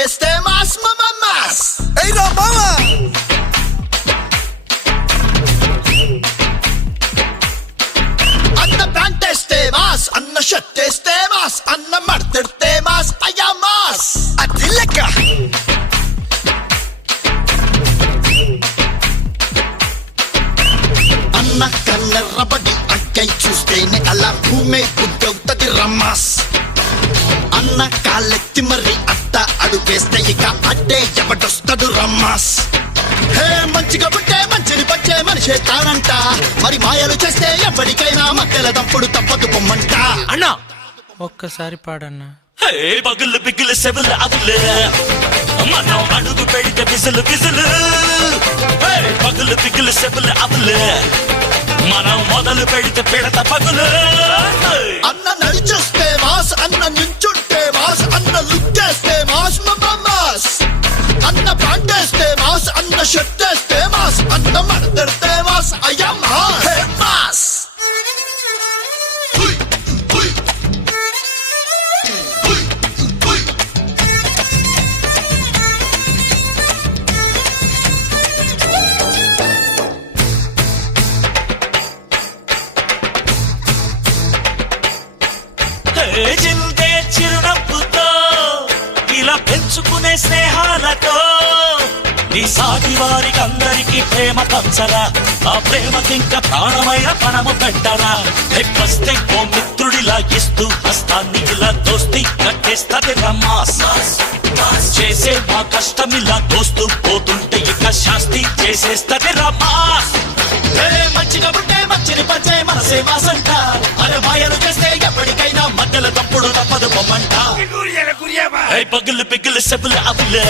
షర్టేస్తే mass mass. ఏయ్రా మామా అన్న ప్యాంటేస్తే mass, అన్న షర్టేస్తే మాస్, అన్న మడతెడితే మాస్, అయ్యా మాస్. అది లెక్క. అన్న కన్నెర్రబడి అక్కై చూస్తేనే అలా భూమే గుడ్డవుతది రమ్మాస్. అన్న కాళ్ళెత్తి మరి అట్ట అడుగేస్తే ఇక అడ్డే ఎవడొస్తాడు రమ్మాస్. హే మంచిగా పుట్టే మంచిని పచ్చే మనిషే తానంట, మరి మాయలు చేస్తే ఎప్పటికైనా మధ్యల తప్పుడు తప్పదు పొమ్మంట. అన్నా ఒక్కసారి పాడన్నా. పగులు పిగులు సెవులు అవులు మనం అడుగు పెడితే బిజులు బిజులు. పగులు పిగులు సెవులు అవులు మనం మొదలు పెడితే పెడత పగులు. అన్న నడిచొస్తే మాస్, అన్న నించుంటే మాస్, అన్న లుక్కేస్తే మాస్ మాస్. అన్న ప్యాంటేస్తే మాస్, అన్న షర్టేస్తే మాస్, అన్న మడతెడితే మాస్, అయ్యా మాస్ మాస్. జిల్దే చిరునవ్వుతో ఇలా పెంచుకునే స్నేహాలతో నీ సాటి వారికి అందరికీ ప్రేమ పంచరా. ఆ ప్రేమకింక ప్రాణమైన పణము పెట్టరా. వస్తే ఓ మిత్రుడిలా ఇస్తూ హస్తాన్ని ఇలా దోస్తి కట్టేస్తది రమ్మాస్. చేసే మా కష్టం ఇలా దోస్తూ పోతుంటే ఇక శాస్తి చేసేస్తది రమ్మాస్. మంచిగా పుట్టే మంచిని పంచే మనసే మాసంట, అరే మాయలు చేస్తే ఎప్పటికైనా మధ్యల తప్పుడు తప్పదు పొమ్మంట. పగులు పిగులు సెబులు అవులే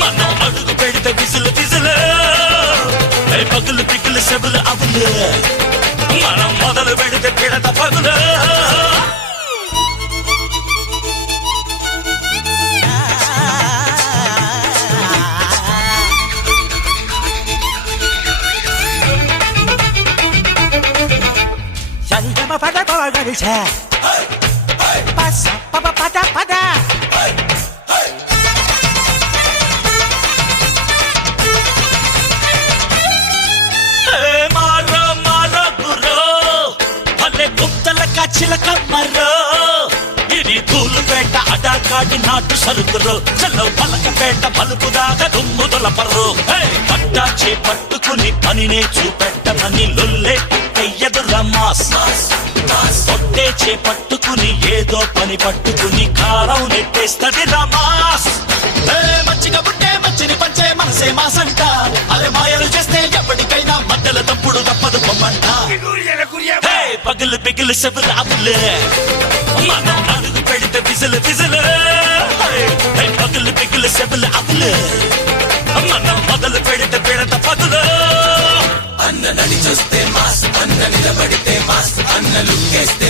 మనం అడుగు పెడితే బిజులు బిజులు. పగులు పిగులు సెబులు అవులే మనం మొదలు పెడితే పిడత పగులు. పద పగలిసా పస పద పద పద. మారో మారో గురో భలే గుప్తల కచ్చిల కమ్మరో. ఇది తూలుపేట అడాకాడి నాటు సరుకురో. చల్లో పలకపేట పలుపు దాకా దుమ్ము తొలపరు. పట్టా చేపట్టుకుని పనినే చూపెట్టమని లొల్లే ఎయ్యదు రమ్మాస్. పొట్టే చేపట్టుకుని ఏదో పని పట్టుకుని కారం నెట్టేస్తది రమాస్. మంచిగా పుట్టే మంచిని పంచే మనసే మాసంట, అరే మాయలు చేస్తే ఎప్పటికైనా మధ్యల తప్పుడు తప్పదు పొమ్మంట. పగులు పిగులు సెబులు అవులే మనం అడుగు పెడితే బిజులు బిజులు. పగులు పిగులు సెబులు అవులే మనం మొదలు పెడితే పెడత పగులు. అన్న నడి చూస్తే మాస్, అన్న నిలబడితే మాస్, అన్న లుక్కేస్తే